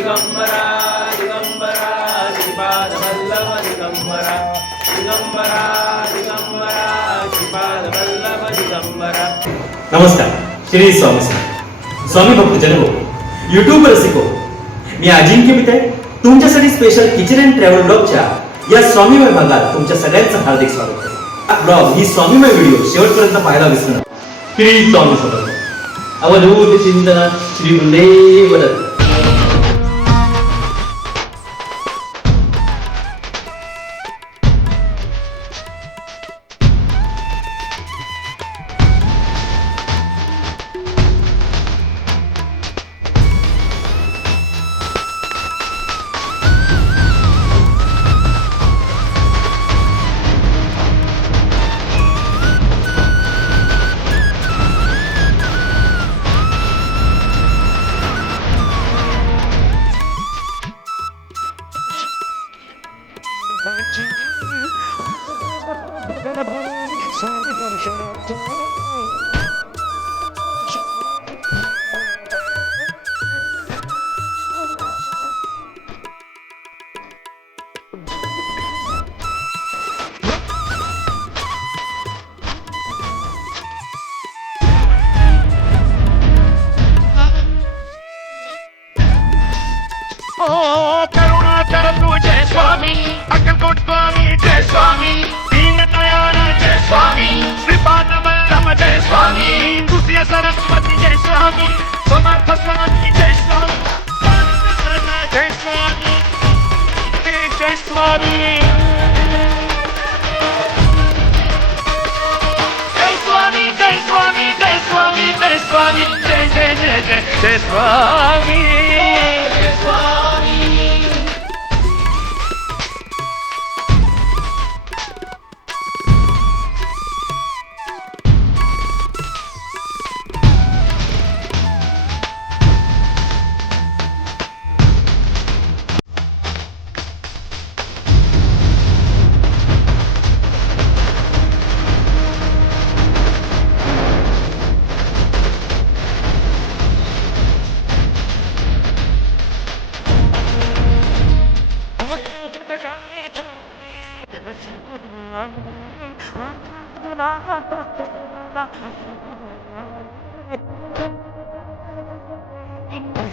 दिगंबरा दिगंबरा श्रीपाद वल्लभ दिगंबरा. दिगंबरा दिगंबरा श्रीपाद वल्लभ दिगंबरा. नमस्कार श्री स्वामी समर्थ. स्वामी भक्त जन हो युट्यूब रसिक हो मी अजिंक्य मिते तुमच्यासाठी स्पेशल किचन अँड ट्रॅव्हल ब्लॉगच्या या स्वामीमय भागात तुमच्या सगळ्यांचं हार्दिक स्वागत आहे हा ब्लॉग ही स्वामीमय व्हिडिओ शेवटपर्यंत पाहायला विसरू नका. Shri Swami Samarth. Avadhoot Chintan Shri Gurudev Swami, Jai Swami, Jai Swami, Jai Jai Jai Jai Swami.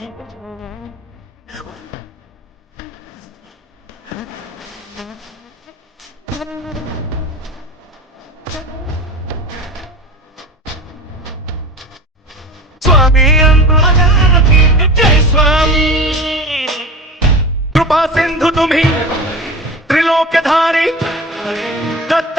स्वामी जय स्वामी। कृपा सिंधु तुम्ही त्रिलोकधारी दत्त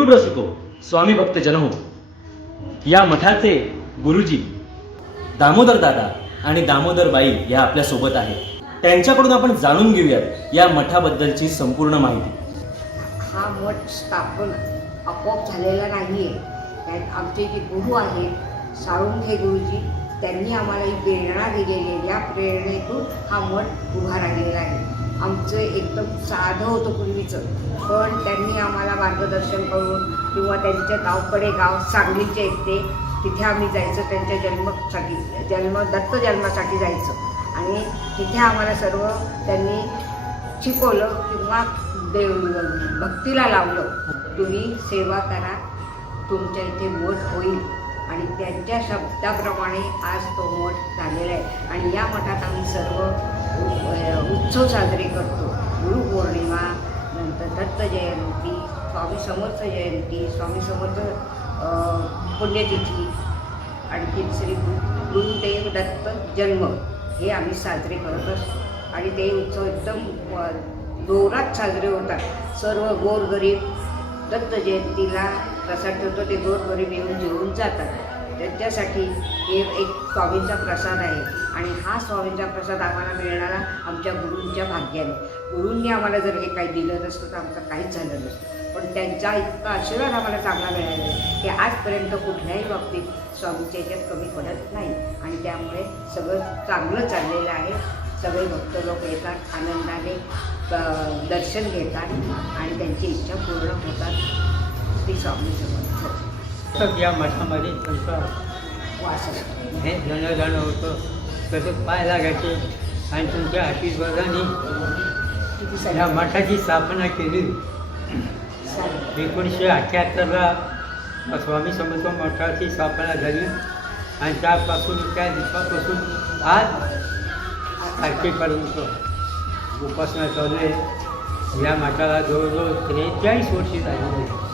युट्यूब रसिको स्वामी भक्त जन हो या मठाचे गुरुजी दामोदर दादा आणि दामोदर बाई या आपल्यासोबत आहेत. त्यांच्याकडून आपण जाणून घेऊयात या मठाबद्दलची संपूर्ण माहिती. हा मठ स्थापन आपोआप झालेला नाही आहे आमचे जे गुरु आहेत साळुंखे गुरुजी त्यांनी आम्हाला ही प्रेरणा दिलेली आहे. या प्रेरणेतून हा मठ उभा राहिलेला आहे. आमचं एकदम साधं होतं पूर्वीचं. पण त्यांनी आम्हाला मार्गदर्शन करून किंवा त्यांच्या गावकडे गाव सांगलीचे आहेत ते तिथे आम्ही जायचं त्यांच्या जन्मासाठी जन्म दत्त जन्मासाठी जायचं. आणि तिथे आम्हाला सर्व त्यांनी शिकवलं किंवा देव भक्तीला लावलं. तुम्ही सेवा करा तुमच्या इथे मठ होईल. आणि त्यांच्या शब्दाप्रमाणे आज तो मठ झालेला आहे. आणि या मठात आम्ही सर्व उत्सव साजरे करतो गुरुपौर्णिमा नंतर दत्त जयंती स्वामी समर्थ जयंती स्वामी समर्थ पुण्यतिथी आणखी श्री गुरु- गुरुदेव दत्त जन्म हे आम्ही साजरे करत असतो. आणि ते उत्सव एकदम जोरात साजरे होतात. सर्व गोरगरीब दत्त जयंतीला प्रसाद ठेवतो. ते गोरगरीब येऊन जेवून जातात. त्यांच्यासाठी हे एक स्वामींचा प्रसाद आहे. आणि हा स्वामींचा प्रसाद आम्हाला मिळणारा आमच्या गुरूंच्या भाग्याने. गुरूंनी आम्हाला जर हे काही दिलं नसतं तर आमचं काहीच झालं नसतं. पण त्यांचा इतका आशीर्वाद आम्हाला चांगला मिळाला आहे की आजपर्यंत कुठल्याही बाबतीत स्वामीच्या याच्यात कमी पडत नाही. आणि त्यामुळे सगळं चांगलं चाललेलं आहे. सगळे भक्त लोक येतात आनंदाने दर्शन घेतात आणि त्यांची इच्छा पूर्ण होतात. श्री स्वामी समर्थ तर या मठामध्ये तुमचं हे जण जाणं होतं. तसं पाय लागायचे आणि तुमच्या आशीर्वादाने या मठाची स्थापना केली. एकोणीसशे अठ्ठ्याहत्तरला स्वामी समर्थ मठाची स्थापना झाली आणि त्यापासून त्या दिवसापासून आज तारखेपर्यंत उपासना चालू आहे. या मठाला जवळजवळ त्रेचाळीस वर्षे झालेली आहे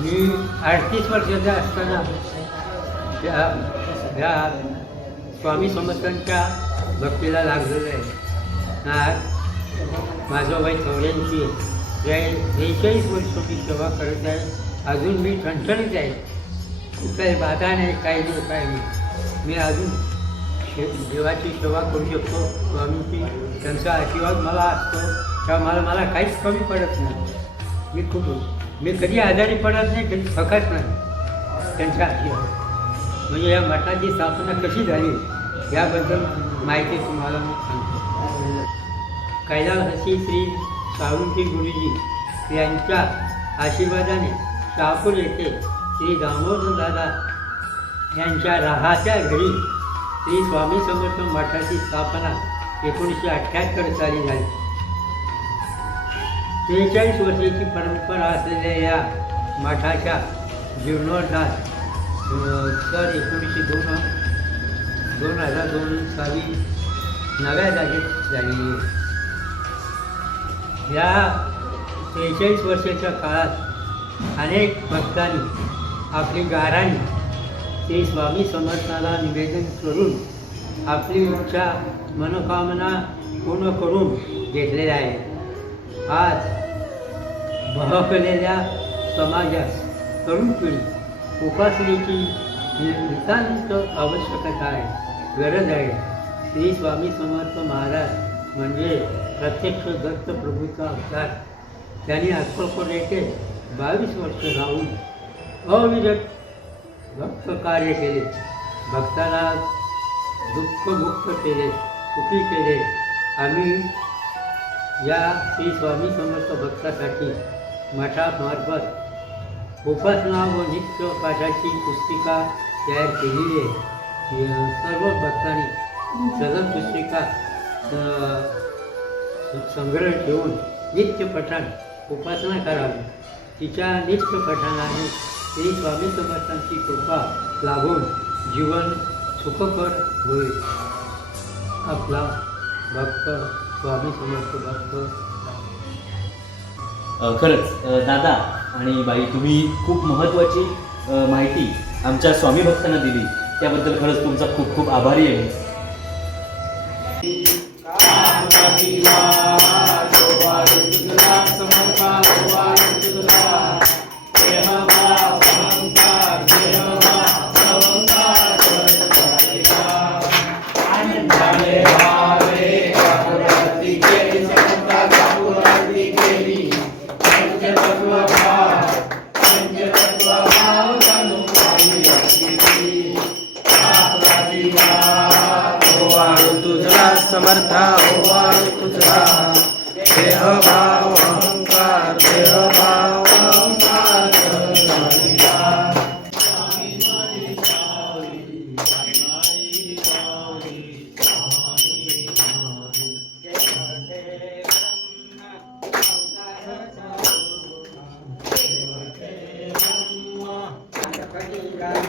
मी अडतीस वर्षाचा असताना त्या या स्वामी समर्थांच्या भक्तीला लागलेलं आहे. आज माझं वय चौऱ्याऐंशी आहे त्या वर्ष मी सेवा करत आहे अजून मी ठणठणीत आहे. काही बाधा नाही काही नाही काही नाही. मी अजून शे देवाची सेवा करू शकतो स्वामीची. त्यांचा आशीर्वाद मला असतो. तेव्हा मला मला काहीच कमी पडत नाही. मी खूप मी कधी आजारी पडत नाही कधी थकत नाही. त्यांच्या आशीर्वाद. म्हणजे या मठाची स्थापना कशी झाली याबद्दल माहिती तुम्हाला मी सांगतो. कैलासवासी श्री साळुंकी गुरुजी यांच्या आशीर्वादाने शहापूर येथे श्री दामोदर दादा यांच्या राहाच्या घरी श्री स्वामी समर्थ मठाची स्थापना एकोणीसशे अठ्ठ्याहत्तर साली झाली. त्रेचाळीस वर्षाची परंपरा असलेल्या या मठाच्या जीर्णोद्धार सर एकोणीसशे दोन दोन हजार दोन साली नव्या जागेत झालेली आहे. या त्रेचाळीस वर्षाच्या काळात अनेक भक्तांनी आपली गाराणी ते स्वामी समर्थाला निवेदन करून आपली इच्छा मनोकामना पूर्ण करून घेतलेल्या आहेत. आज बहकलेल्या समाजास तरुण पिढी उपासनेची नितांत आवश्यकता आहे. गरज आहे. श्री स्वामी समर्थ महाराज म्हणजे प्रत्यक्ष दत्त प्रभूचा अवतार त्यांनी अक्कलकोट येथे बावीस वर्ष राहून अविरत भक्त कार्य केले. भक्ताला दुःखमुक्त केले सुखी केले. आम्ही या श्री स्वामी समर्थ भक्तासाठी मठामार्फत उपासना व नित्य पाठाची पुस्तिका तयार केलेली आहे. सर्व भक्तांनी सदर पुस्तिका संग्रह ठेवून नित्य पठण उपासना करावी. तिच्या नित्य पठणाने श्री स्वामी समर्थांची कृपा लागून जीवन सुखकर होईल. आपला भक्त स्वामी समर्थ भक्त खरंच दादा आणि बाई तुम्ही खूप महत्त्वाची माहिती आमच्या स्वामी भक्तांना दिली. त्याबद्दल खरंच तुमचा खूप खूप आभारी आहे.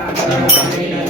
Amén.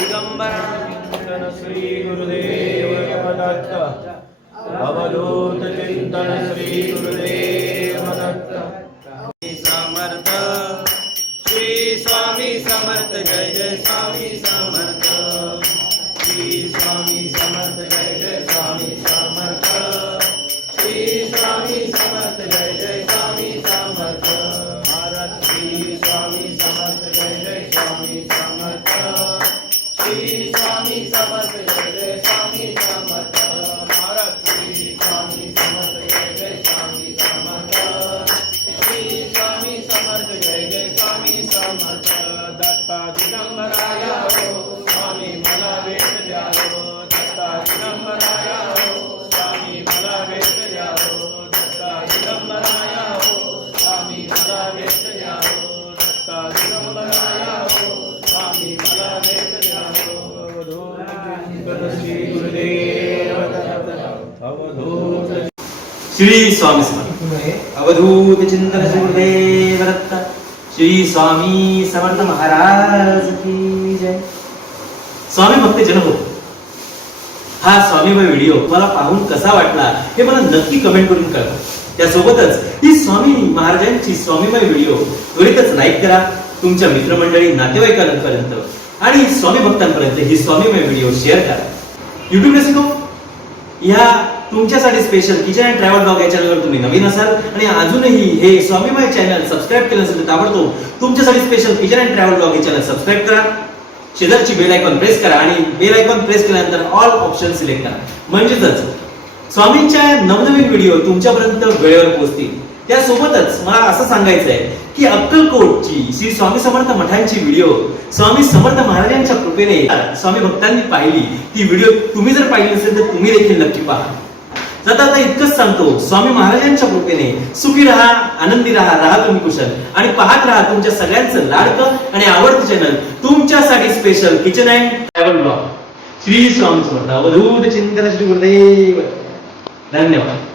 दिगंबरा दिगंबरा श्रीपाद वल्लभ दिगंबरा दिगंबरा दिगंबरा श्रीपाद वल्लभ दिगंबरा श्री स्वामी समर्थ। अवधूत चिंतन गुरुदेव दत्त श्री स्वामी समर्थ महाराज की जय। स्वामी भक्त जन हो। हा स्वामीमय व्हिडिओ तुम्हाला पाहून कसा वाटला हे मला नक्की कमेंट करून कळवा. त्यासोबतच ही स्वामी महाराजांची स्वामीमय व्हिडिओ त्वरितच लाईक करा तुमच्या मित्रमंडळी नातेवाईकांपर्यंत आणि स्वामी भक्तांपर्यंत ही स्वामीमय व्हिडिओ शेअर करा. युट्यूब रसिको या तुमच्यासाठी special kitchen and travel blog या चॅनलवर तुम्ही नवीन असाल आणि अजूनही हे स्वामीमय चॅनल सबस्क्राईब केलं असेल तर ताबडतोब तुमच्यासाठी special kitchen and travel blog हे चॅनल सबस्क्राईब करा. शेजारची बेल आयकॉन प्रेस करा आणि बेल आयकॉन प्रेस केल्यानंतर ऑल ऑप्शन सिलेक्ट करा. म्हणजेच स्वामींच्या नवनवीन व्हिडिओ तुमच्यापर्यंत वेळेवर पोहोचतील. त्यासोबतच मला असं सांगायचं आहे की अक्कलकोटची श्री स्वामी समर्थ मठांची व्हिडिओ स्वामी समर्थ महाराजांच्या कृपेने स्वामी भक्तांनी पाहिली. ती व्हिडिओ तुम्ही जर पाहिली असेल तर तुम्ही देखील नक्की पहा. जाता आता इतकंच सांगतो स्वामी महाराजांच्या कृपेने सुखी राहा आनंदी राहा राहा तुम्ही कुशल. आणि पाहत राहा तुमच्या सगळ्यांचं लाडकं आणि आवडतं चॅनल तुमच्यासाठी special kitchen and travel blog Shri Swami Samarth. Avadhoot Chintan Shri Gurudev. धन्यवाद.